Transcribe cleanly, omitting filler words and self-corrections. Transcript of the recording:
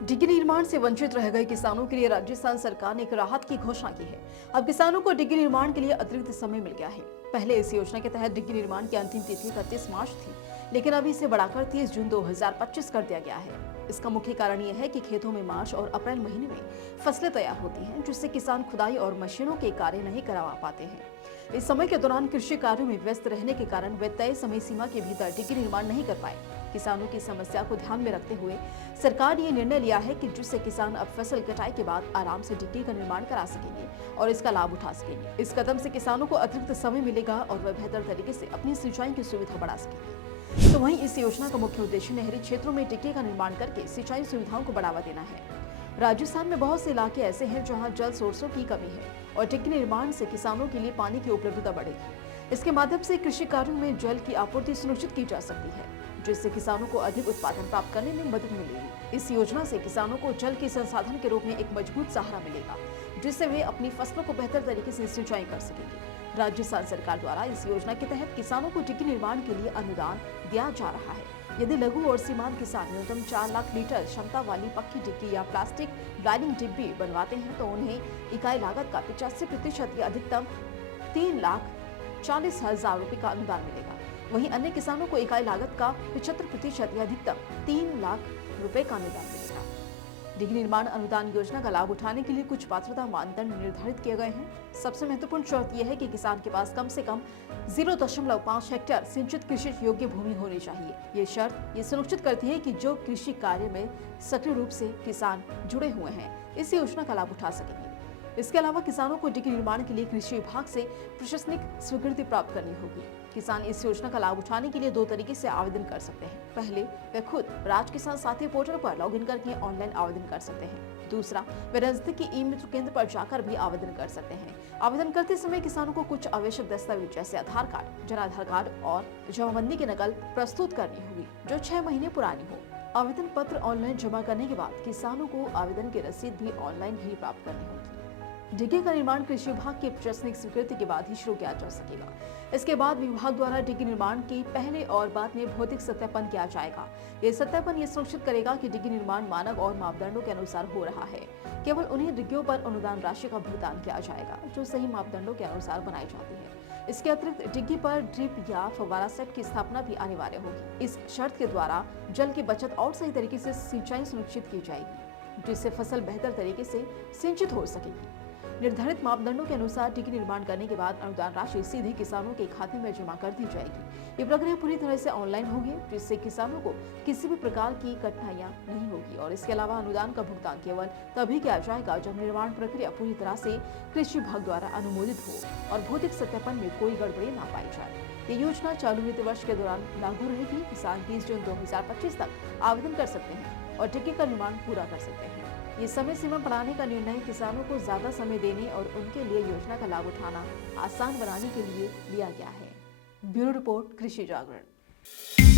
Degree निर्माण से वंचित रह गए किसानों के लिए राजस्थान सरकार ने एक राहत की घोषणा की है। अब किसानों को डिग्री निर्माण के लिए अतिरिक्त समय मिल गया है। पहले इस योजना के तहत डिग्री निर्माण की अंतिम तिथि 31 मार्च थी, लेकिन अभी इसे बढ़ाकर 30 जून 2025 कर दिया गया है। इसका मुख्य कारण यह है कि खेतों में मार्च और अप्रैल महीने में फसलें तैयार होती हैं, जिससे किसान खुदाई और मशीनों के कार्य नहीं करवा पाते हैं। इस समय के दौरान कृषि कार्यों में व्यस्त रहने के कारण वे तय समय सीमा के भीतर डिग्री निर्माण नहीं कर पाए। किसानों की समस्या को ध्यान में रखते हुए सरकार ने यह निर्णय लिया है कि जिससे किसान अब फसल कटाई के बाद आराम से डिग्री का निर्माण करा सकेंगे और इसका लाभ उठा सकेंगे। इस कदम से किसानों को अतिरिक्त समय मिलेगा और वह बेहतर तरीके से अपनी सिंचाई की सुविधा बढ़ा सकेंगे। तो वहीं इस योजना का मुख्य उद्देश्य नहरी क्षेत्रों में डिग्री का निर्माण करके सिंचाई सुविधाओं को बढ़ावा देना है। राजस्थान में बहुत से इलाके ऐसे हैं जहां जल स्रोतों की कमी है और डिग्री निर्माण से किसानों के लिए पानी की उपलब्धता बढ़ेगी। इसके माध्यम से कृषि कार्यों में जल की आपूर्ति सुनिश्चित की जा सकती है, जिससे किसानों को अधिक उत्पादन प्राप्त करने में मदद मिलेगी। इस योजना से किसानों को जल के संसाधन के रूप में एक मजबूत सहारा मिलेगा, जिससे वे अपनी फसलों को बेहतर तरीके से सिंचाई कर सकेंगे। राजस्थान सरकार द्वारा इस योजना के तहत किसानों को डिग्री निर्माण के लिए अनुदान दिया जा रहा है। यदि लघु और सीमांत किसान न्यूनतम 4 लाख लीटर क्षमता वाली पक्की डिग्गी या प्लास्टिक लाइनिंग डिब्बी बनवाते हैं तो उन्हें इकाई लागत का 85% या अधिकतम 3,40,000 रुपए का अनुदान मिलेगा। वहीं अन्य किसानों को इकाई लागत का 75% या अधिकतम 3 लाख रुपए का अनुदान मिलेगा। डिग्री निर्माण अनुदान योजना का लाभ उठाने के लिए कुछ पात्रता मानदंड निर्धारित किए गए हैं। सबसे महत्वपूर्ण शर्त यह है कि किसान के पास कम से कम 0.5 हेक्टेयर सिंचित कृषि योग्य भूमि होनी चाहिए। ये शर्त ये सुनिश्चित करती है कि जो कृषि कार्य में सक्रिय रूप से किसान जुड़े हुए हैं इस योजना का लाभ उठा सकेंगे। इसके अलावा किसानों को डिग्री निर्माण के लिए कृषि विभाग से प्रशासनिक स्वीकृति प्राप्त करनी होगी। किसान इस योजना का लाभ उठाने के लिए 2 तरीके से आवेदन कर सकते हैं। पहले वे खुद राज किसान साथी पोर्टल पर लॉगिन करके ऑनलाइन आवेदन कर सकते हैं। दूसरा, वे नजदीकी ई मित्र केंद्र पर जाकर भी आवेदन कर सकते हैं। आवेदन करते समय किसानों को कुछ आवश्यक दस्तावेज जैसे आधार कार्ड, जन आधार कार्ड और जमाबंदी की नकल प्रस्तुत करनी होगी जो 6 महीने पुरानी हो। आवेदन पत्र ऑनलाइन जमा करने के बाद किसानों को आवेदन की रसीद भी ऑनलाइन ही प्राप्त करनी होगी। डिग्री का निर्माण कृषि विभाग की प्रशासनिक स्वीकृति के बाद ही शुरू किया जा सकेगा। इसके बाद विभाग द्वारा डिग्री निर्माण के पहले और बाद में भौतिक सत्यापन किया जाएगा। ये सत्यापन ये सुनिश्चित करेगा कि डिग्री निर्माण मानक और मापदंडों के अनुसार हो रहा है। केवल उन्हीं डिग्रियों पर अनुदान राशि का भुगतान किया जाएगा जो सही मापदंडों के अनुसार बनाई जाती है। इसके अतिरिक्त डिग्री पर ड्रिप या फव्वारा सेट की स्थापना भी अनिवार्य होगी। इस शर्त के द्वारा जल की बचत और सही तरीके से सिंचाई सुनिश्चित की जाएगी, जिससे फसल बेहतर तरीके से सिंचित हो सकेगी। निर्धारित मापदंडों के अनुसार डिग्री निर्माण करने के बाद अनुदान राशि सीधे किसानों के खाते में जमा कर दी जाएगी। ये प्रक्रिया पूरी तरह से ऑनलाइन होगी, जिससे किसानों को किसी भी प्रकार की कठिनाइयां नहीं होगी। और इसके अलावा अनुदान का भुगतान केवल तभी किया जाएगा जब निर्माण प्रक्रिया पूरी तरह से कृषि विभाग द्वारा अनुमोदित हो और भौतिक सत्यापन में कोई गड़बड़ी न पाई जाए। ये योजना चालू वित्त वर्ष के दौरान लागू रहेगी। किसान 30 जून 2025 तक आवेदन कर सकते हैं और डिग्री का निर्माण पूरा कर सकते हैं। ये समय सीमा बढ़ाने का निर्णय किसानों को ज्यादा समय देने और उनके लिए योजना का लाभ उठाना आसान बनाने के लिए लिया गया है। ब्यूरो रिपोर्ट, कृषि जागरण।